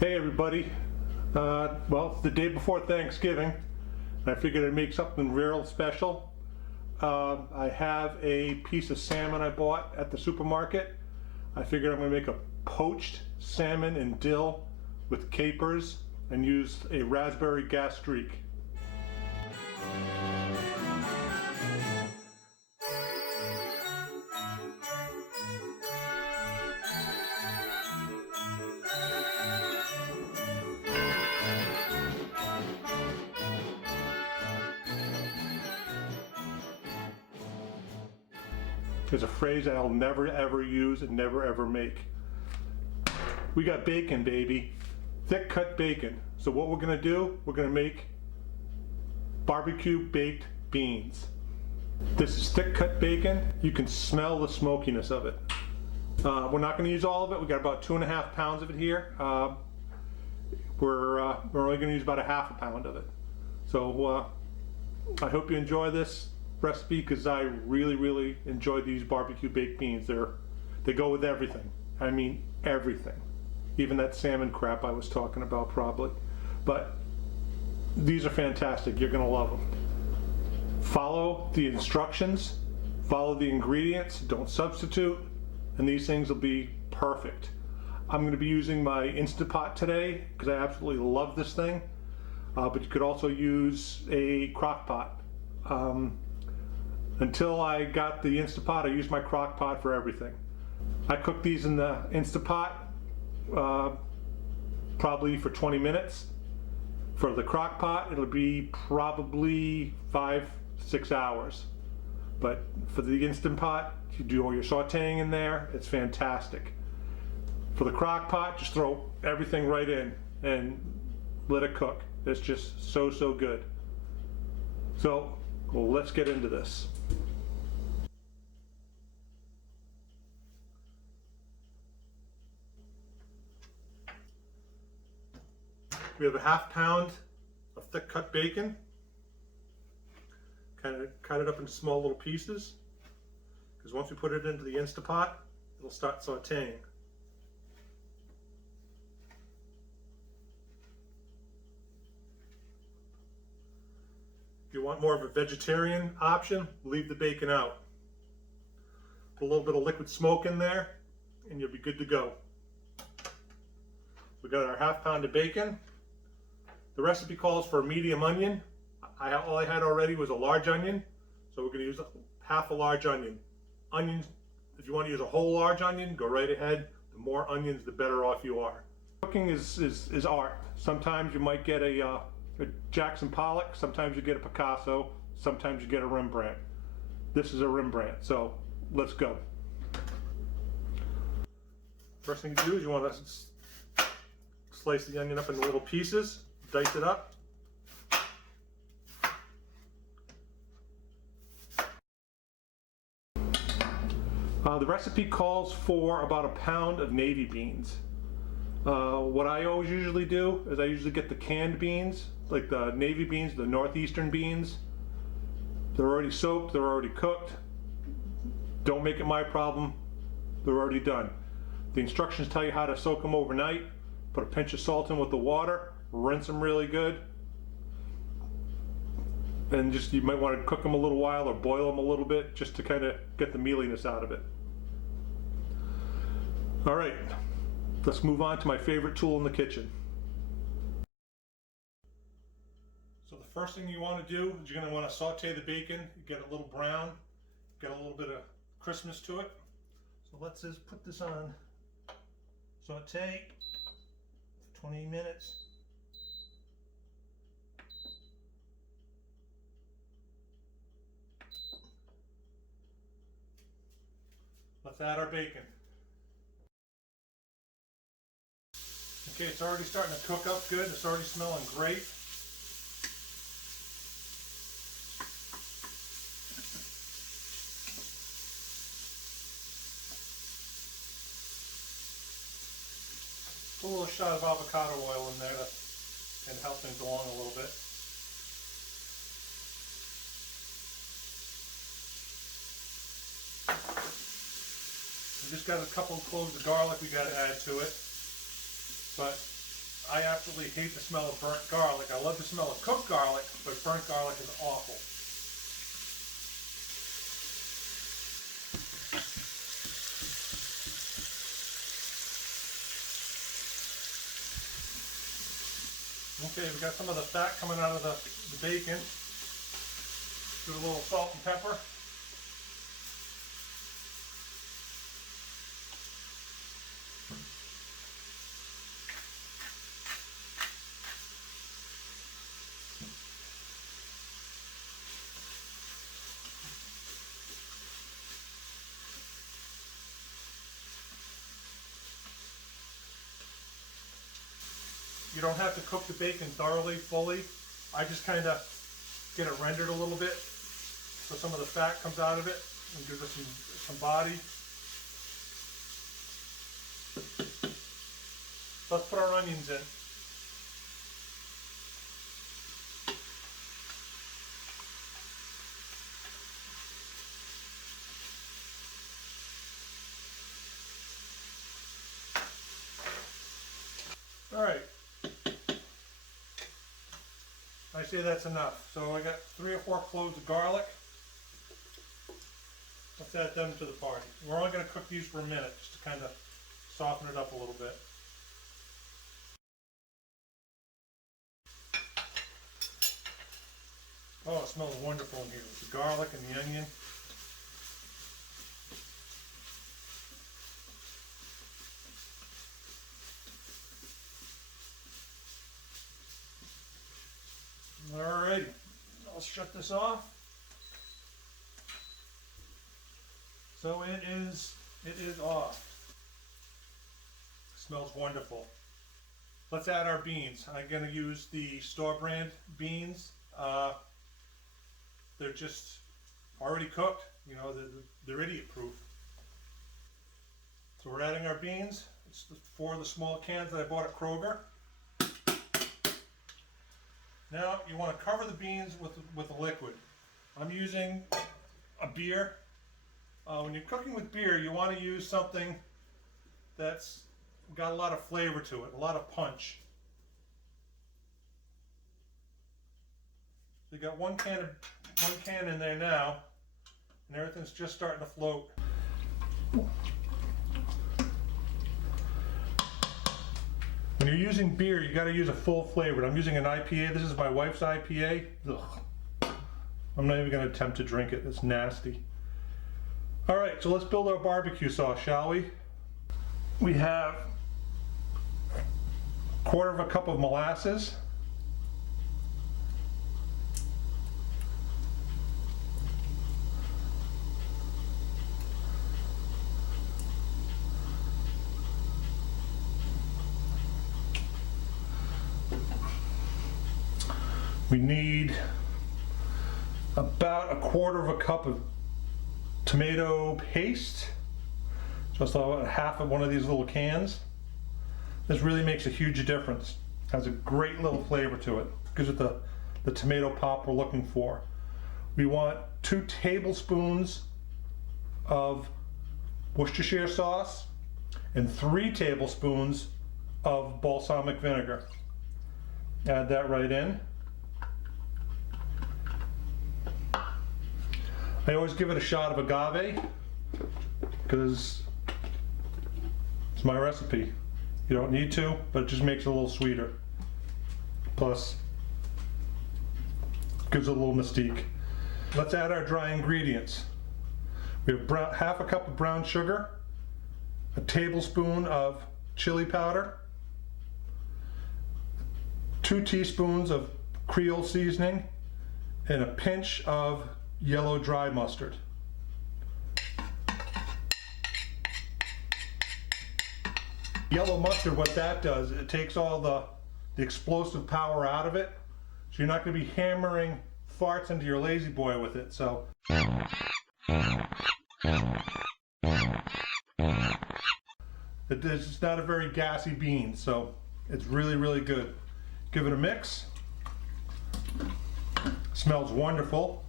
Hey everybody, well, it's the day before Thanksgiving and I figured I'd make something real special. I have a piece of salmon I bought at the supermarket. I figured I'm going to make a poached salmon and dill with capers and use a raspberry gastrique. There's a phrase I'll never ever use and never ever make. We got bacon, baby. Thick cut bacon. So what we're gonna do, we're gonna make barbecue baked beans. This is thick cut bacon. You can smell the smokiness of it. We're not gonna use all of it. We got about 2.5 pounds of it here. We're only gonna use about 1/2 pound of it. So I hope you enjoy this recipe because I really enjoy these barbecue baked beans. They go with everything. I mean everything. Even that salmon crap I was talking about probably. But these are fantastic. You're gonna love them. Follow the instructions, follow the ingredients, don't substitute, and these things will be perfect. I'm gonna be using my Instant Pot today because I absolutely love this thing. But you could also use a crock pot. Until I got the Instant Pot, I used my crock pot for everything. I cooked these in the Instant Pot probably for 20 minutes. For the crock pot, it'll be probably 5-6 hours. But for the Instant Pot, you do all your sauteing in there, it's fantastic. For the crock pot, just throw everything right in and let it cook. It's just so good. So let's get into this. We have 1/2 pound of thick cut bacon. Kind of cut it up into small little pieces because once we put it into the Instant Pot, it'll start sauteing. If you want more of a vegetarian option, leave the bacon out. Put a little bit of liquid smoke in there and you'll be good to go. We got our 1/2 pound of bacon. The recipe calls for a medium onion. All I had already was a large onion, so we're going to use 1/2 a large onion. Onions, if you want to use a whole large onion, go right ahead. The more onions, the better off you are. Cooking is art. Sometimes you might get a Jackson Pollock, sometimes you get a Picasso, sometimes you get a Rembrandt. This is a Rembrandt, so let's go. First thing you do is you want to slice the onion up into little pieces. Dice it up. The recipe calls for about 1 pound of navy beans. What I always usually do is I usually get the canned beans, like the navy beans, the northeastern beans. They're already soaked, they're already cooked. Don't make it my problem, they're already done. The instructions tell you how to soak them overnight. Put a pinch of salt in with the water. Rinse them really good, and just you might want to cook them a little while or boil them a little bit just to kind of get the mealiness out of it. All right, let's move on to my favorite tool in the kitchen. So the first thing you want to do is you're going to want to saute the bacon, get it a little brown, get a little bit of crispness to it. So let's just put this on saute for 20 minutes. Let's add our bacon. Okay, it's already starting to cook up good. It's already smelling great. Put a little shot of avocado oil in there to help things along a little bit. We just got a couple of cloves of garlic we got to add to it, but I absolutely hate the smell of burnt garlic. I love the smell of cooked garlic, but burnt garlic is awful. Okay, we got some of the fat coming out of the bacon. Do a little salt and pepper. You don't have to cook the bacon thoroughly, fully. I just kind of get it rendered a little bit so some of the fat comes out of it and gives it some body. Let's put our onions in. All right. I say that's enough. So I got 3 or 4 cloves of garlic. Let's add them to the party. We're only going to cook these for a minute just to kind of soften it up a little bit. Oh, it smells wonderful in here with the garlic and the onion. Alrighty, I'll shut this off. So it is off. It smells wonderful. Let's add our beans. I'm going to use the store brand beans. They're just already cooked. You know, they're idiot proof. So we're adding our beans. It's 4 of the small cans that I bought at Kroger. Now you want to cover the beans with a liquid. I'm using a beer. When you're cooking with beer, you want to use something that's got a lot of flavor to it, a lot of punch. So you got one can in there now, and everything's just starting to float. When you're using beer, you got to use a full flavored. I'm using an IPA. This is my wife's IPA. Ugh. I'm not even going to attempt to drink it. It's nasty. All right, so let's build our barbecue sauce, shall we? We have 1/4 cup of molasses. We need about 1/4 cup of tomato paste, just about half of one of these little cans. This really makes a huge difference. Has a great little flavor to it. Gives it the tomato pop we're looking for. We want 2 tablespoons of Worcestershire sauce and 3 tablespoons of balsamic vinegar. Add that right in. I always give it a shot of agave because it's my recipe. You don't need to, but it just makes it a little sweeter. Plus, gives it a little mystique. Let's add our dry ingredients. We have 1/2 cup of brown sugar, a tablespoon of chili powder, 2 teaspoons of Creole seasoning, and a pinch of yellow dry mustard. Yellow mustard, what that does, it takes all the explosive power out of it, so you're not going to be hammering farts into your lazy boy with it. So it's not a very gassy bean, so it's really, really good. Give it a mix. Smells wonderful.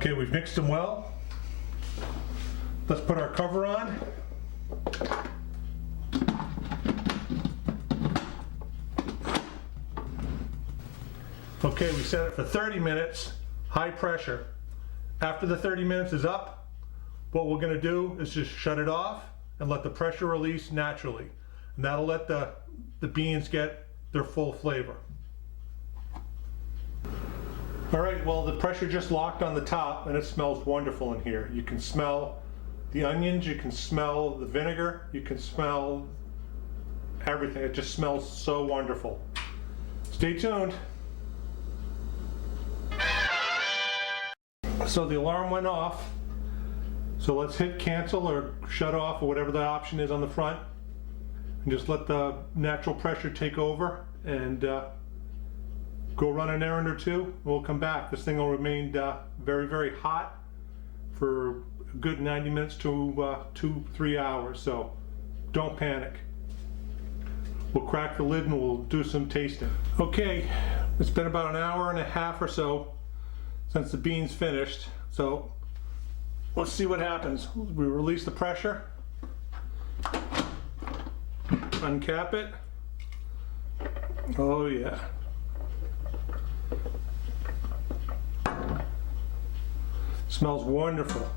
Okay, we've mixed them well. Let's put our cover on. Okay, we set it for 30 minutes, high pressure. After the 30 minutes is up, what we're going to do is just shut it off and let the pressure release naturally. And that'll let the beans get their full flavor. All right, well, the pressure just locked on the top and it smells wonderful in here. You can smell the onions, you can smell the vinegar, you can smell everything. It just smells so wonderful. Stay tuned. So the alarm went off. So let's hit cancel or shut off or whatever the option is on the front. And just let the natural pressure take over and go run an errand or two. We'll come back. This thing will remain very, very hot for a good 90 minutes to 2-3 hours. So don't panic. We'll crack the lid and we'll do some tasting. Okay, it's been about an hour and a half or so since the beans finished. So let's see what happens. We release the pressure, uncap it. Oh yeah. Smells wonderful.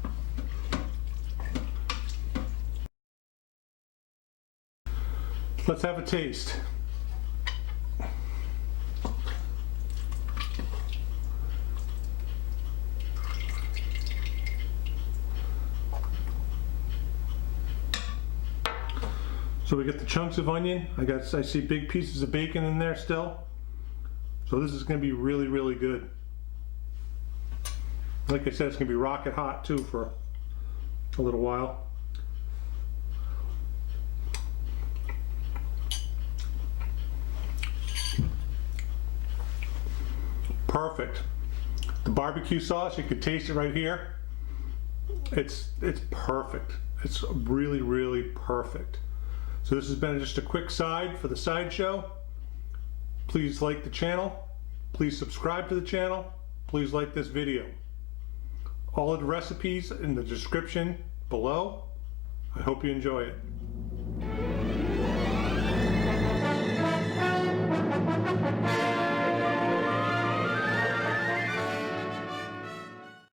Let's have a taste. So we get the chunks of onion. I see big pieces of bacon in there still. So this is going to be really, really good. Like I said, it's going to be rocket hot too for a little while. Perfect. The barbecue sauce, you can taste it right here. It's perfect. It's really, really perfect. So this has been just a quick side for the Sideshow. Please like the channel. Please subscribe to the channel. Please like this video. All of the recipes in the description below. I hope you enjoy it.